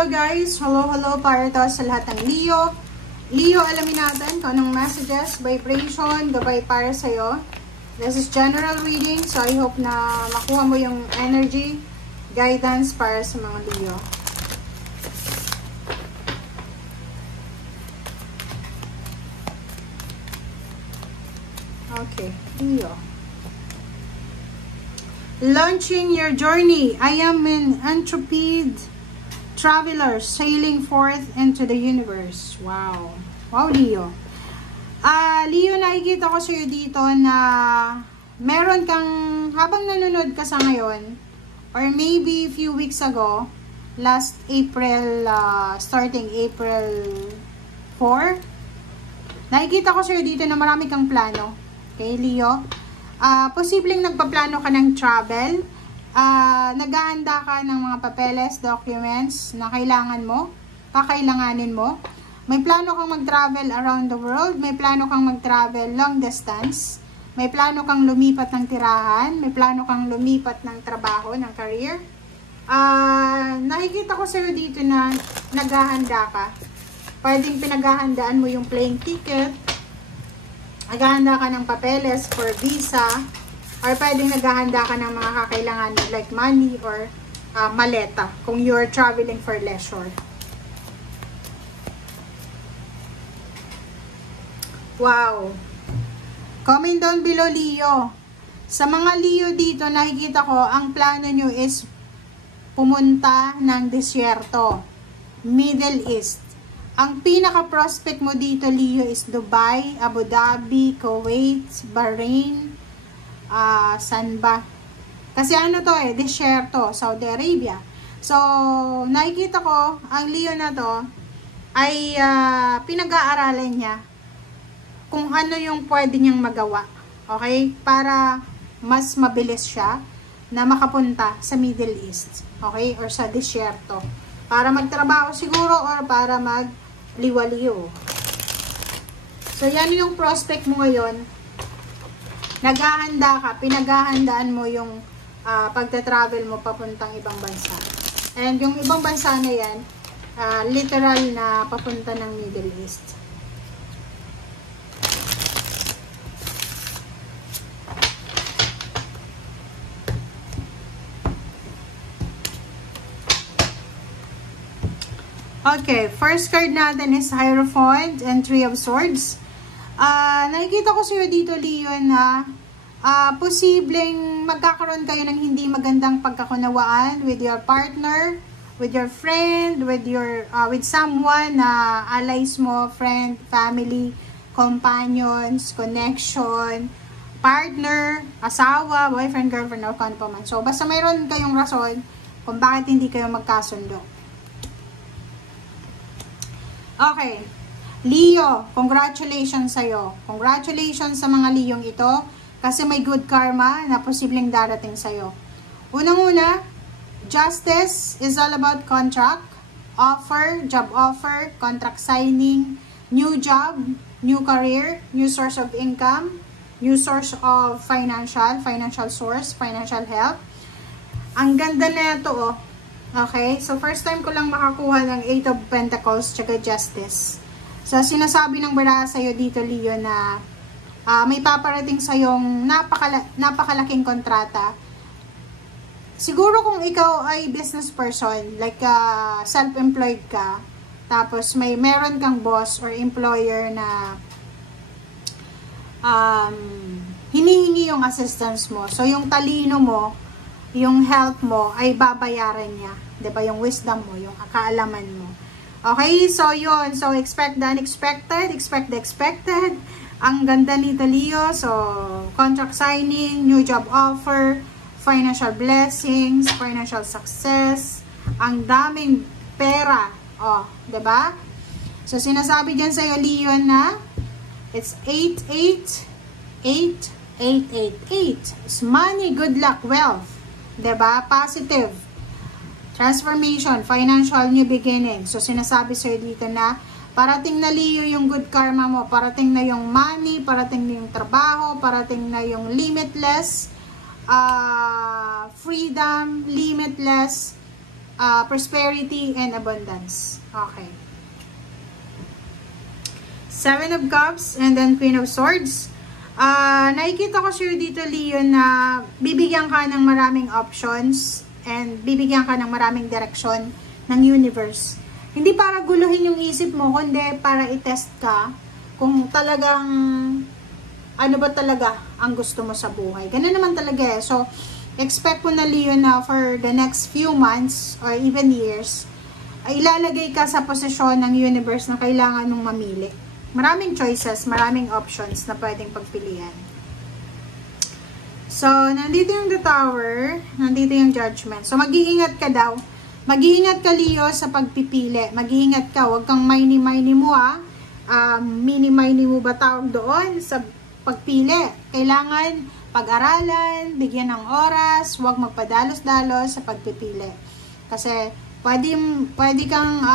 Hello guys! Hello para to sa lahat ng Leo. Leo, alamin natin kung anong messages, vibration, gabay para sa'yo. This is general reading, so I hope na makuha mo yung energy, guidance para sa mga Leo. Okay, Leo. Launching your journey. I am an intrepid traveler sailing forth into the universe. Wow. Wow, Leo. Leo, nakikita ko sa'yo dito na meron kang, habang nanonood ka sa ngayon, or maybe a few weeks ago, last April, starting April 4, nakikita ko sa'yo dito na marami kang plano. Okay, Leo? Posibleng nagpaplano ka ng travel, naghahanda ka ng mga papeles, documents na kakailanganin mo. May plano kang mag-travel around the world, may plano kang mag-travel long distance, may plano kang lumipat ng tirahan, may plano kang lumipat ng trabaho, ng career. Nakikita ko sa'yo dito na naghahanda ka. Pwedeng pinaghahandaan mo yung plane ticket, naghahanda ka ng papeles for visa, or pwedeng naghahanda ka ng mga kakailangan like money or maleta kung you're traveling for leisure. Wow! Comment down below, Leo. Sa mga Leo dito, nakikita ko, ang plano nyo is pumunta ng disyerto, Middle East. Ang pinaka-prospect mo dito, Leo, is Dubai, Abu Dhabi, Kuwait, Bahrain, saan ba? Kasi ano to disyerto, Saudi Arabia. So, nakikita ko, ang Leo na to, ay pinag-aaralan niya kung ano yung pwede niyang magawa. Okay? Para mas mabilis siya na makapunta sa Middle East. Okay? Or sa disyerto. Para magtrabaho siguro or para magliwaliw. So, yan yung prospect mo ngayon. Naghahanda ka, pinaghahandaan mo yung pagta-travel mo papuntang ibang bansa. And yung ibang bansa na yan, literal na papunta ng Middle East. Okay, first card natin is Hierophant and Three of Swords. Nakikita ko sa'yo dito, Leo, na posibleng magkakaroon kayo ng hindi magandang pagkakunawaan with your partner, with your friend, with someone na allies mo, friend, family, companions, connection, partner, asawa, boyfriend, girlfriend, or kung ano pa man. So, basta mayroon kayong rason kung bakit hindi kayo magkasundo. Okay. Leo, congratulations sa'yo. Congratulations sa mga Leong ito kasi may good karma na posibleng darating sa'yo. Unang-una, justice is all about contract, offer, job offer, contract signing, new job, new career, new source of income, new source of financial source, financial help. Ang ganda na ito, oh. Okay? So, first time ko lang makakuha ng 8 of Pentacles tsaka Justice. So, sinasabi ng bara sa'yo dito, Leo, na may paparating sa'yong napakalaking kontrata. Siguro kung ikaw ay business person, like self-employed ka, tapos meron kang boss or employer na hinihingi yung assistance mo. So, yung talino mo, yung health mo ay babayaran niya. 'Di ba? Yung wisdom mo, yung kaalaman mo. Okay, so yun. So, expect the unexpected, expect the expected. Ang ganda nito, Leo. So, contract signing, new job offer, financial blessings, financial success, ang daming pera. Oh, 'di ba? So, sinasabi diyan sa iyo, Leo, na it's 88888. It's money, good luck, wealth. 'Di ba? Positive. Transformation, financial new beginning. So, sinasabi sa'yo dito na parating na, Leo, yung good karma mo. Parating na yung money, parating na yung trabaho, parating na yung limitless freedom, limitless prosperity and abundance. Okay. Seven of Cups and then Queen of Swords. Nakikita ko sa'yo dito, Leo, na bibigyan ka ng maraming options and bibigyan ka ng maraming direksyon ng universe. Hindi para guluhin yung isip mo, kundi para i-test ka kung talagang ano ba talaga ang gusto mo sa buhay. Ganun naman talaga eh. So, expect mo na, Leo, na for the next few months or even years, ay ilalagay ka sa posisyon ng universe na kailangan mong mamili. Maraming choices, maraming options na pwedeng pagpilian. So, nandito yung the Tower, nandito yung Judgment. So, mag-iingat ka daw. Mag-iingat ka, Leo, sa pagpipili. Mag-iingat ka. Huwag kang mini-mini mo, mini-mini mo ba tawag doon sa pagpili. Kailangan pag-aralan, bigyan ng oras, huwag magpadalos-dalos sa pagpipili. Kasi, pwede kang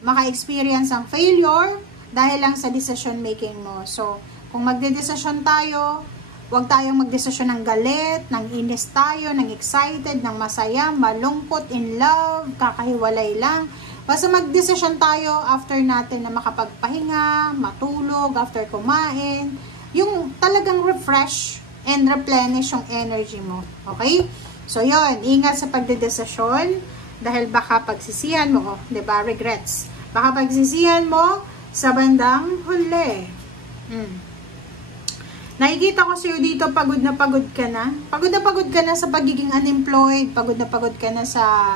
maka-experience ng failure dahil lang sa decision making mo. So, kung magde-desisyon tayo, huwag tayong magdesisyon ng galit, ng inis tayo, ng excited, ng masaya, malungkot, in love, kakahiwalay lang. Basta magdesisyon tayo after natin na makapagpahinga, matulog, after kumain, yung talagang refresh and replenish yung energy mo. Okay? So, yun, ingat sa pagdedesisyon dahil baka pagsisihan mo, diba, regrets. Baka pagsisihan mo sa bandang huli. Nakikita ko sa'yo dito, pagod na pagod ka na. Pagod na sa pagiging unemployed. Pagod ka na sa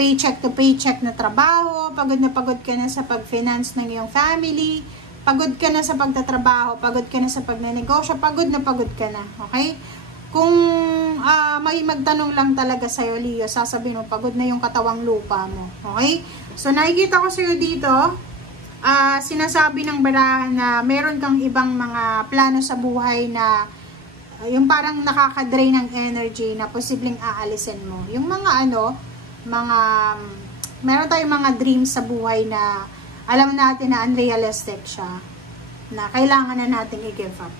paycheck to paycheck na trabaho. Pagod ka na sa pag-finance ng iyong family. Pagod ka na sa pagtatrabaho. Pagod ka na sa pagnenegosyo. Pagod ka na. Okay? Kung may magtanong lang talaga sa'yo, Leo, sasabihin mo, pagod na yung katawang lupa mo. Okay? So, nakikita ko sa'yo dito, sinasabi ng barahan na meron kang ibang mga plano sa buhay na yung parang nakaka-drain ng energy na posibleng aalisin mo. Yung mga meron tayong mga dreams sa buhay na alam natin na unrealistic siya, na kailangan na natin i-give up.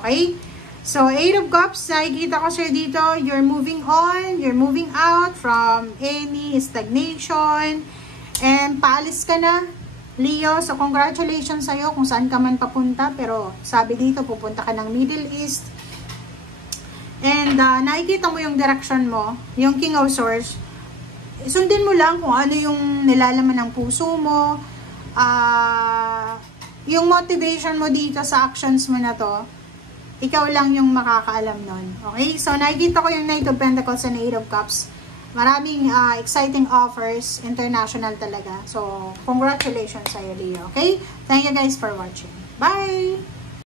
Okay? So, 8 of Cups, nakikita ko sa'yo dito, you're moving on, you're moving out from any stagnation, and paalis ka na, Leo. So, congratulations sa'yo kung saan ka man papunta. Pero, sabi dito, pupunta ka ng Middle East. And, nakikita mo yung direction mo, yung King of Swords. Sundin mo lang kung ano yung nilalaman ng puso mo. Yung motivation mo dito sa actions mo na to, ikaw lang yung makakaalam nun. Okay? So, nakikita ko yung Knight of Pentacles and 8 of Cups. Maraming exciting offers, international talaga. So, congratulations sa'yo, Leo. Okay? Thank you guys for watching. Bye!